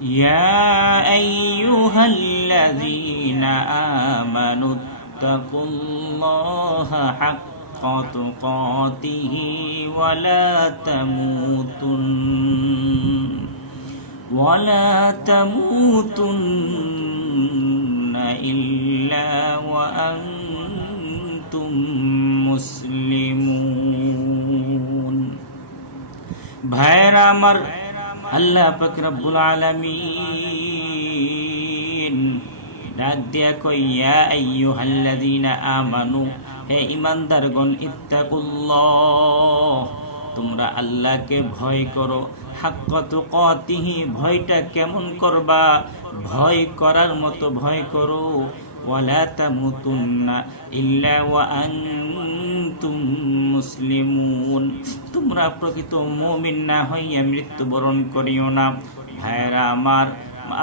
يا أيها الذين آمنوا اتقوا الله حق تقاته ولا تموتن ولا تموتن إلا وأنتم মুসলিমুন ভাইরা আমার আল্লাহ পাক রব্বুল আলামিন ডাক দিয়া কই ইয়া আইয়ুহাল্লাযীনা আমানু, হে ঈমানদারগণ, ইত্তাকুল্লাহ, তোমরা আল্লাহকে ভয় করো। হাক্ক তুকাতিহি, ভয়টা কেমন করবা? ভয় করার মতো ভয় করো। ওয়ালা তামুতুন্না ইল্লা ওয়া আনতুম মুসলিমুন। তোমরা প্রকৃত মমিন না হইয়া মৃত্যুবরণ করিও না। ভাইরা আমার,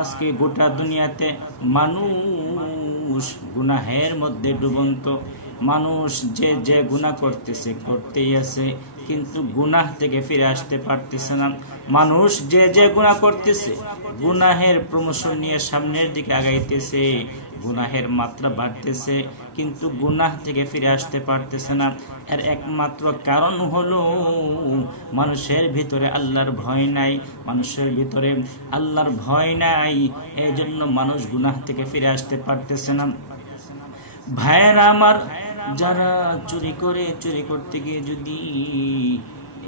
আজকে গোটা দুনিয়াতে মানুষ গুনাহের মধ্যে ডুবন্ত। মানুষ যে যে গুণা করতেছে, করতেই আছে। কিন্তু গুনাহ থেকে ফিরে আসতে পারতেছে না। মানুষ যে যে গুনাহ করতেছে, গুনাহের প্রমোশন নিয়ে সামনের দিকে আগাইতেছে, গুনাহের মাত্রা বাড়তেছে, কিন্তু গুনাহ থেকে ফিরে আসতে পারতেছে না। এর একমাত্র কারণ হলো, মানুষের ভিতরে আল্লাহর ভয় নাই, মানুষের ভিতরে আল্লাহর ভয় নাই এই জন্য মানুষ গুনাহ থেকে ফিরে আসতে পারতেছে না। ভাইয়েরা আমার যারা চুরি করে, চুরি করতে গিয়ে যদি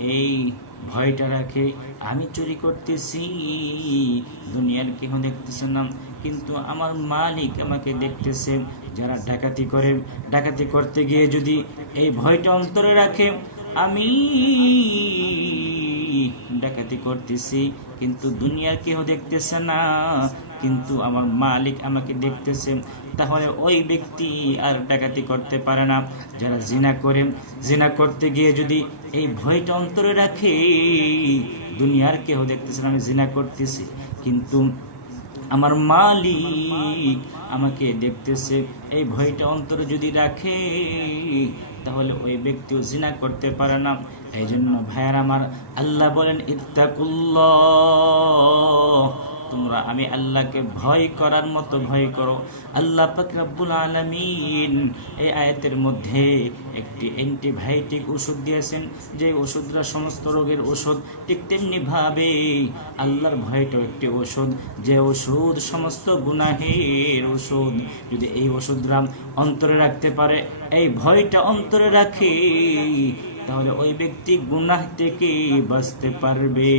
এই ভয়টা রাখে, আমি চুরি করতেছি, দুনিয়ার কেহ দেখতেছে না। কিন্তু আমার মালিক আমাকে দেখতেছে, যারা ডাকাতি করে, ডাকাতি করতে গিয়ে যদি এই ভয়টা অন্তরে রাখে, আমি ডাকাতি করতেছি, কিন্তু দুনিয়ার কেউ দেখতেছে না, কিন্তু আমার মালিক আমাকে দেখতেছে। তাহলে ওই ব্যক্তি আর ডাকাতি করতে পারে না। যারা জিনা করে, জিনা করতে গিয়ে যদি এই ভয়টা অন্তরে রাখে, দুনিয়ার কেউ দেখতেছে না, আমি জিনা করতেছি। কিন্তু আমার মালিক আমাকে দেখতেছে। এই ভয়টা অন্তরে যদি রাখে, তাহলে ওই ব্যক্তিও জিনা করতে পারে না। এই জন্য ভাইয়ার আমার আল্লাহ বলেন, ইত্তাকুল্লাহ। তোমরা আমি আল্লাহকে ভয় করার মতো ভয় করো। আল্লাহ পাক রব্বুল আলামিন এই আয়াতের মধ্যে একটি অ্যান্টিবায়োটিক ওষুধ দিয়েছেন, যে ওষুধরা সমস্ত রোগের ওষুধ ঠিক তেমনি ভাবে আল্লাহর ভয়টাও একটি ওষুধ। যে ওষুধ সমস্ত গুনাহের ওষুধ, যদি এই ওষুধরা অন্তরে রাখতে পারে, এই ভয়টা অন্তরে রাখে, তাহলে ওই ব্যক্তি গুনাহ থেকে বাঁচতে পারবে।